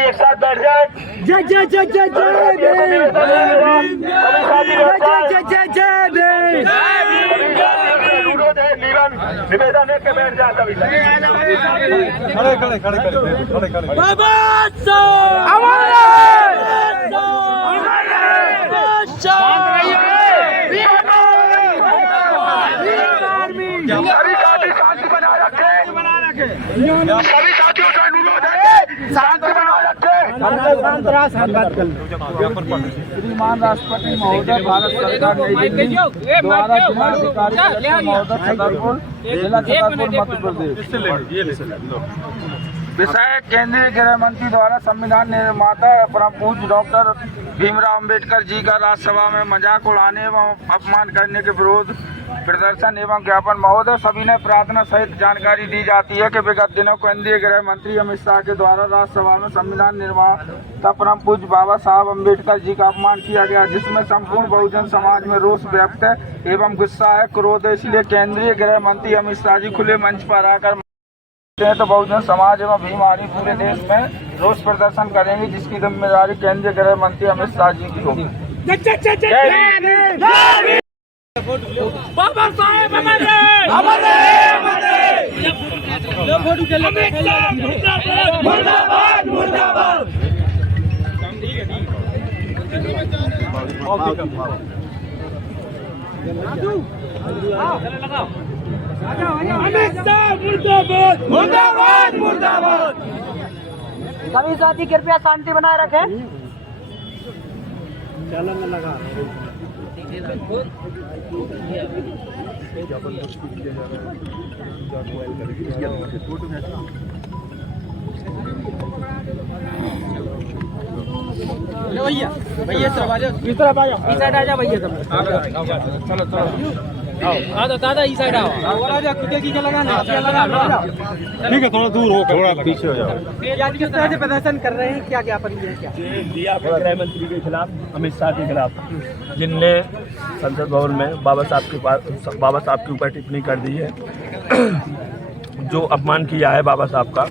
साथी एक साथ बैठ जाए। जय जय जय जय जय निवेदन है कि बैठ जाए सभी। खड़े बाबा सभी साथी शांति बनाए रखे। सभी साथियों का अनुरोध है शांति बनाए रखे। श्रीमान राष्ट्रपति महोदय, भारत सरकार नई दिल्ली द्वारा जिलाधिकारी महोदय छतरपुर, जिला छतरपुर, मध्य प्रदेश। विषय केंद्रीय गृह मंत्री द्वारा संविधान निर्माता परम पूज्य डॉक्टर भीमराव अंबेडकर जी का राज्यसभा में मजाक उड़ाने एवं अपमान करने के विरोध प्रदर्शन एवं ज्ञापन। महोदय, सभी ने प्रार्थना सहित जानकारी दी जाती है कि विगत दिनों केंद्रीय गृह मंत्री अमित शाह के द्वारा राज्यसभा में संविधान निर्माता परम पूज्य बाबा साहब अम्बेडकर जी का अपमान किया गया, जिसमें संपूर्ण बहुजन समाज में रोष व्यक्त है एवं गुस्सा है, क्रोध है। इसलिए केंद्रीय गृह मंत्री अमित शाह जी खुले मंच पर आकर तो बहुजन समाज एवं भीम आर्मी पूरे देश में रोष प्रदर्शन करेंगे, जिसकी जिम्मेदारी केंद्रीय गृह मंत्री अमित शाह जी की होगी। बाबा साहेब मुर्दाबाद मुर्दाबाद। मुर्दाबाद मुर्दाबाद। सभी साथी कृपया शांति बनाए रखें। लगा भैया भैया इस तरफ आ जाओ, इस साइड आ जाओ भैया सब। चलो चलो दादा इस साइड आओ। ठीक है, थोड़ा दूर हो, थोड़ा पीछे हो जाओ। किस तरह से प्रदर्शन कर रहे हैं, क्या ज्ञापन दिया गृह मंत्री के खिलाफ, अमित शाह के खिलाफ, जिनने संसद भवन में बाबा साहब के ऊपर टिप्पणी कर दी है, जो अपमान किया है बाबा साहब का।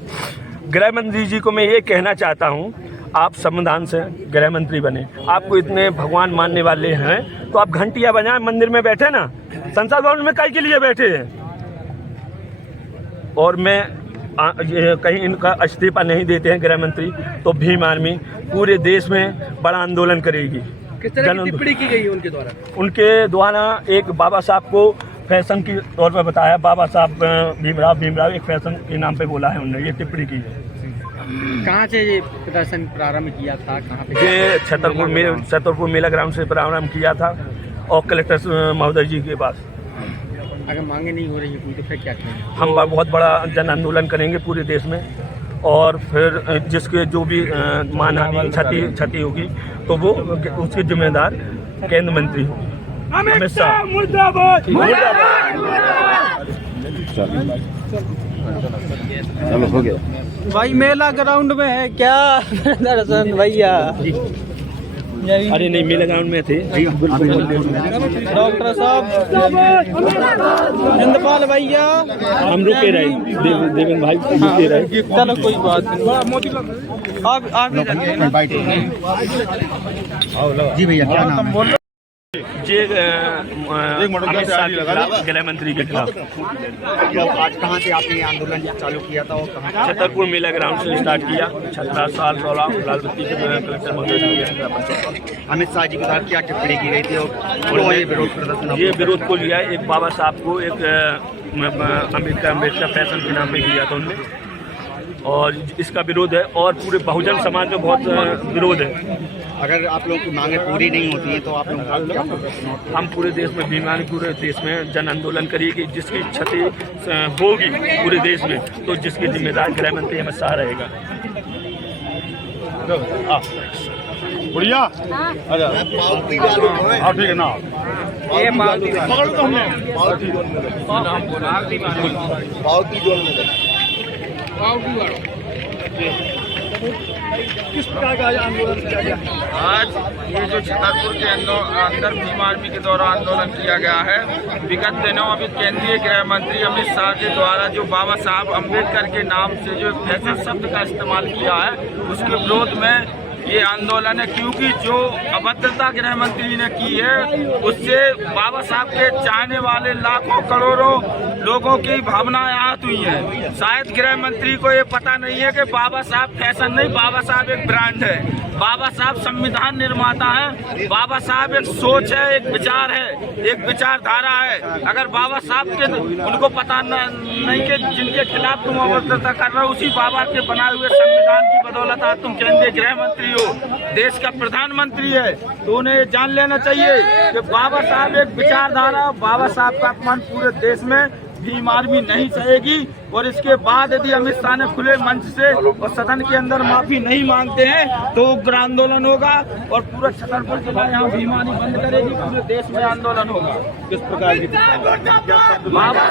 गृह मंत्री जी को मैं ये कहना चाहता हूँ, आप संविधान से गृह मंत्री बने, आपको इतने भगवान मानने वाले हैं तो आप घंटियां बजाएं, मंदिर में बैठे ना, संसद भवन में कई के लिए बैठे हैं। और मैं कहीं इनका इस्तीफा नहीं देते हैं गृह मंत्री तो भीम आर्मी पूरे देश में बड़ा आंदोलन करेगी। किस तरह की टिप्पणी की गई उनके द्वारा? उनके द्वारा एक बाबा साहब को फैशन के तौर पर बताया, बाबा साहब भीमराव एक फैशन के नाम पे बोला है, उन्होंने ये टिप्पणी की है। कहाँ से ये प्रदर्शन प्रारंभ किया था, कहाँ पे? ये छतरपुर मेला ग्राउंड से प्रारंभ किया था और कलेक्टर महोदय जी के पास। अगर मांगे नहीं हो रही है तो फिर क्या करेंगे? हम बहुत बड़ा जन आंदोलन करेंगे पूरे देश में, और फिर जिसके जो भी मानहानि क्षति होगी तो वो उसकी जिम्मेदार केंद्र मंत्री होगी, अमित शाह। मुर्दाबाद चलो हो गया भाई, मेला ग्राउंड में है क्या दर्शन भैया? अरे नहीं, मेला ग्राउंड में थे डॉक्टर साहब, इंद्रपाल भैया, हम रुके रहे, देवेंद्र भाई रुके रहे। चलो कोई बात नहीं, आप जी भैया, क्या नाम है? ये अमित शाह के खिलाफ, गृह मंत्री के खिलाफ। आज कहाँ से आपने आंदोलन चालू किया था और कहाँ? छतरपुर मेला ग्राउंड से स्टार्ट किया। 17 साल 16 लाल बत्ती के कलेक्टर महोदय। अमित शाह जी के साथ क्या टिप्पणी की गई थी और ये विरोध प्रदर्शन? ये विरोध को लिया एक बाबा साहब को एक अम्बेडकर फैशन के नाम पे किया था उन्होंने, और इसका विरोध है और पूरे बहुजन समाज में बहुत विरोध है। अगर आप लोगों की मांगे पूरी नहीं होती है तो आप लोग हम पूरे देश में बीमारी, पूरे देश में जन आंदोलन करेगी, जिसकी क्षति होगी पूरे देश में तो जिसकी जिम्मेदार गृह मंत्री अमित शाह रहेगा। बढ़िया, ठीक है ना, ये मालती बहुत ही किस प्रकार का आंदोलन किया गया? आज ये जो छतरपुर के अंदर भीम आर्मी के द्वारा आंदोलन किया गया है, विगत दिनों अभी केंद्रीय गृह मंत्री अमित शाह के द्वारा जो बाबा साहब अम्बेडकर के नाम से जो फैशन शब्द का इस्तेमाल किया है, उसके विरोध में ये आंदोलन है। क्योंकि जो अभद्रता गृह मंत्री ने की है, उससे बाबा साहब के चाहने वाले लाखों करोड़ों लोगों की भावनाएं आहत हुई हैं। शायद गृह मंत्री को ये पता नहीं है कि बाबा साहब फैशन नहीं, बाबा साहब एक ब्रांड है। बाबा साहब संविधान निर्माता है। बाबा साहब एक सोच है, एक विचार है, एक विचारधारा है। अगर बाबा साहब के उनको पता नहीं कि जिनके खिलाफ तुम अभद्रता कर रहे हो, उसी बाबा के बनाए हुए संविधान की बदौलत आज तुम केंद्रीय गृह मंत्री हो, देश का प्रधानमंत्री है, तो उन्हें जान लेना चाहिए कि बाबा साहब एक विचारधारा, बाबा साहब का अपमान पूरे देश में भीम आर्मी नहीं सहेगी। और इसके बाद यदि अमित शाह ने खुले मंच से और सदन के अंदर माफी नहीं मांगते हैं तो उग्र आंदोलन होगा और पूरा छतरपुर जिला यहाँ भीम आर्मी बंद करेगी, पूरे देश में आंदोलन होगा। किस प्रकार की बाबा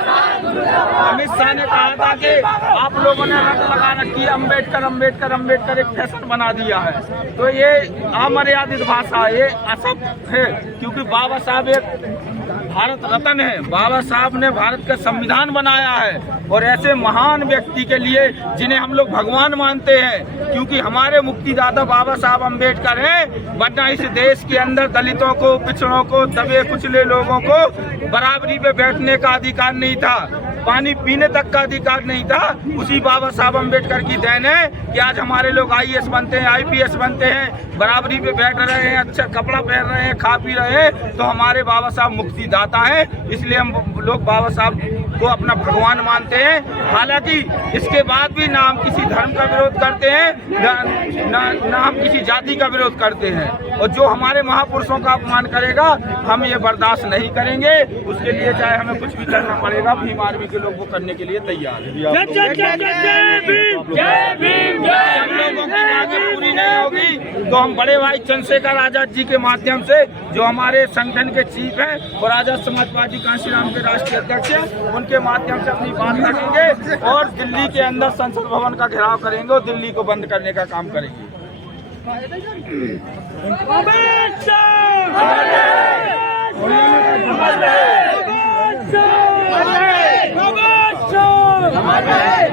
अमित शाह ने कहा था कि आप लोगों ने रट लगा रखी है, अम्बेडकर अम्बेडकर अम्बेडकर एक फैशन बना दिया है, तो ये अमर्यादित भाषा, ये असभ्य है। क्योंकि बाबा साहब एक भारत रत्न है, बाबा साहब ने भारत का संविधान बनाया है और ऐसे महान व्यक्ति के लिए जिन्हें हम लोग भगवान मानते हैं, क्योंकि हमारे मुक्तिदाता बाबा साहब अम्बेडकर हैं, वरना इस देश के अंदर दलितों को, पिछड़ों को, दबे कुचले लोगों को बराबरी पे बैठने का अधिकार नहीं था, पानी पीने तक का अधिकार नहीं था। उसी बाबा साहब अम्बेडकर की देन है कि आज हमारे लोग IAS बनते हैं, IPS बनते हैं, बराबरी पे बैठ रहे हैं, अच्छा कपड़ा पहन रहे हैं, खा पी रहे हैं, तो हमारे बाबा साहब मुक्तिदाता हैं। इसलिए हम लोग बाबा साहब को अपना भगवान मानते हैं। हालांकि इसके बाद भी ना हम किसी धर्म का विरोध करते हैं, ना हम किसी जाति का विरोध करते हैं, और जो हमारे महापुरुषों का अपमान करेगा हम ये बर्दाश्त नहीं करेंगे। उसके लिए चाहे हमें कुछ भी करना पड़ेगा, भीम आर्मी के लोग वो करने के लिए तैयार हैं। हम लोगों की मांगे पूरी नहीं होगी तो हम बड़े भाई चंद्रशेखर आजाद जी के माध्यम से, जो हमारे संगठन के चीफ हैं और आजाद समाज पार्टी कांशीराम के राष्ट्रीय अध्यक्ष हैं, उनके माध्यम से अपनी बात रखेंगे और दिल्ली के अंदर संसद भवन का घेराव करेंगे और दिल्ली को बंद करने का काम करेंगे।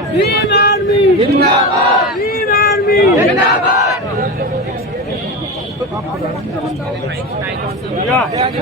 भीम आर्मी जिंदाबाद, भीम आर्मी जिंदाबाद।